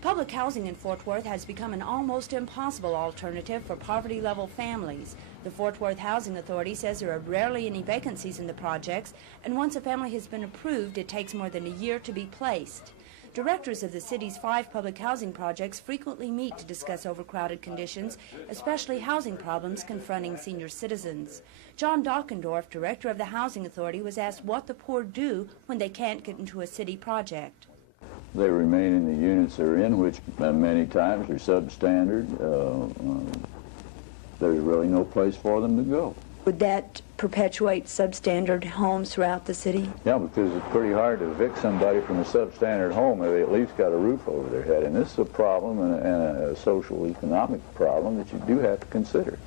Public housing in Fort Worth has become an almost impossible alternative for poverty-level families. The Fort Worth Housing Authority says there are rarely any vacancies in the projects, and once a family has been approved, it takes more than a year to be placed. Directors of the city's 5 public housing projects frequently meet to discuss overcrowded conditions, especially housing problems confronting senior citizens. John Dockendorf, director of the Housing Authority, was asked what the poor do when they can't get into a city project. They remain in the units they're in, which many times are substandard. There's really no place for them to go. Would that perpetuate substandard homes throughout the city? Yeah, because it's pretty hard to evict somebody from a substandard home if they at least got a roof over their head. And this is a problem and a social economic problem that you do have to consider.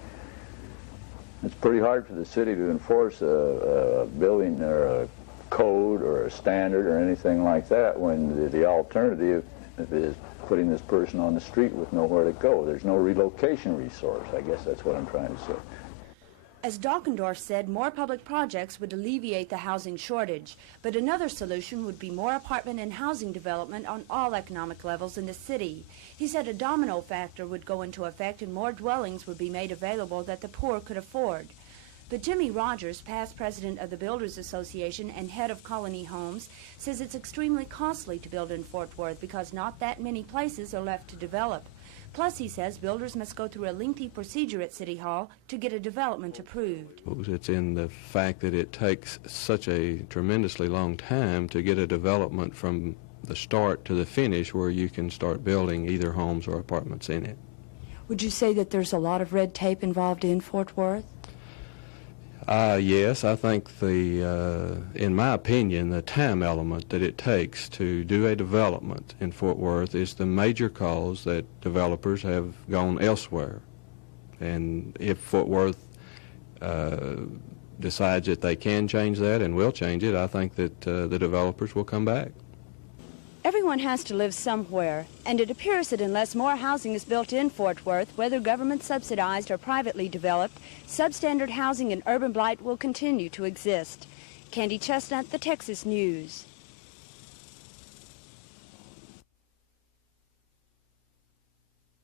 It's pretty hard for the city to enforce a building or a code or a standard or anything like that when the alternative is putting this person on the street with nowhere to go. There's no relocation resource. I guess that's what I'm trying to say. As Dockendorf said, more public projects would alleviate the housing shortage, but another solution would be more apartment and housing development on all economic levels in the city. He said a domino factor would go into effect and more dwellings would be made available that the poor could afford. But Jimmy Rogers, past president of the Builders Association and head of Colony Homes, says it's extremely costly to build in Fort Worth because not that many places are left to develop. Plus, he says, builders must go through a lengthy procedure at City Hall to get a development approved. It's in the fact that it takes such a tremendously long time to get a development from the start to the finish where you can start building either homes or apartments in it. Would you say that there's a lot of red tape involved in Fort Worth? Yes, I think in my opinion, the time element that it takes to do a development in Fort Worth is the major cause that developers have gone elsewhere. And if Fort Worth decides that they can change that and will change it, I think that the developers will come back. Everyone has to live somewhere, and it appears that unless more housing is built in Fort Worth, whether government subsidized or privately developed, substandard housing and urban blight will continue to exist. Candy Chestnut, the Texas News.